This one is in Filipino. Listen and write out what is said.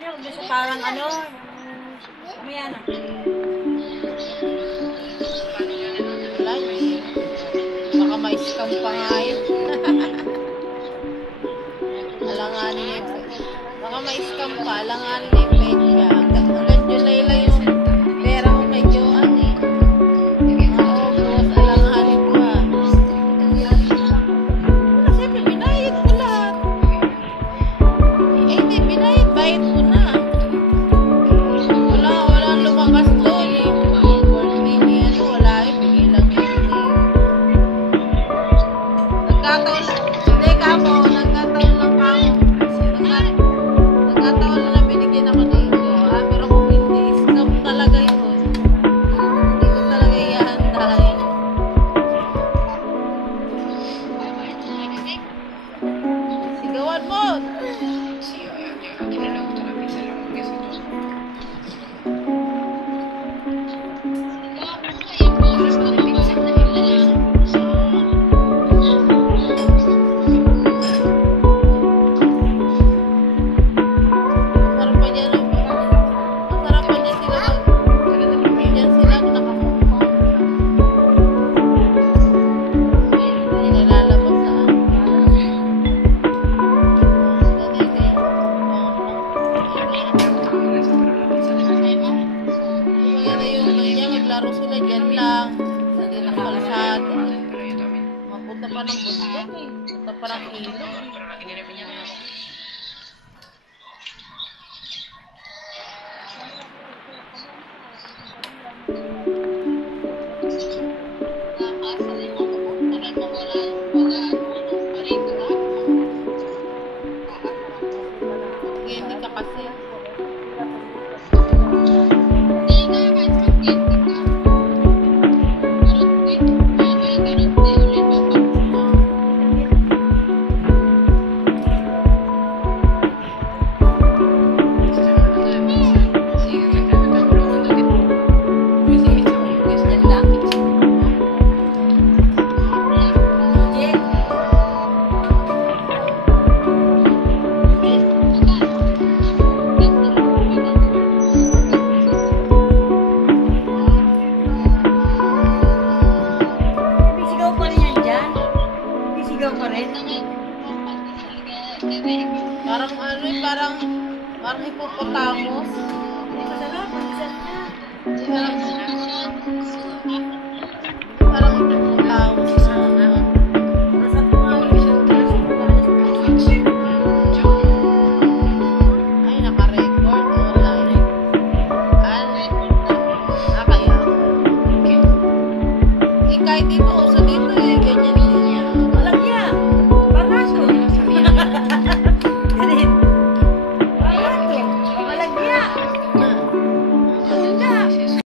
niyo, gusto parang ano, yan. Wala yun. Baka ma-scam pa nga yun. Alanganin na yun. Baka ma-scam pa, alanganin na yung page niya. Hanggang July lang yung pera ko medyo ano eh. August, alanganin pa. Kasi binayad ko lahat. Eh hindi, bayad ko na. Walang lumakas doon eh. Birthday ni ano, wala eh. Bigay lang yun eh. Nagkataon lang. Hindi ka po, nagkataon lang pa ako. Nagkataon lang na binigyan ako dito. Pero kung hindi, scam talaga yun. Hindi ko talaga ihahandahin. Sigawan mo! Maglaro sila dyan lang. Hindi na kalsado. Mapunta pa ng bundok eh. Punta pa ng ilog. Hindi ka kasi. Parang ano eh, parang hippopotamus. Masarap, pag-isat niya. Parang hippopotamus na ano. Masarap nga yun. Ay, naka-record. Online. Kaya. Eh, kahit dito, uso dito eh. Ganyan